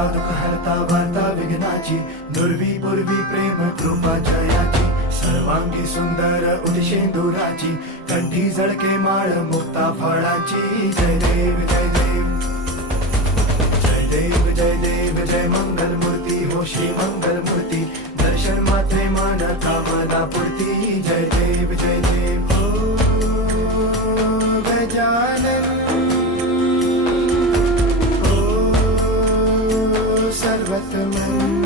हरता दुःख हरता वार्ता विघ्नाची, दुर्वी पूर्वी प्रेम कृपा जयाची, सर्वांगी सुंदर उदिशेंदुराची, कंठी झळके माळ मुक्ता फळाची. जय देव जय देव जय देव जय देव जय मंगल मूर्ती हो श्री मंगल मूर्ती, दर्शन मात्रे मन कामना पूर्ती. जय देव जय देव हो गजानन हो सर्वतमन.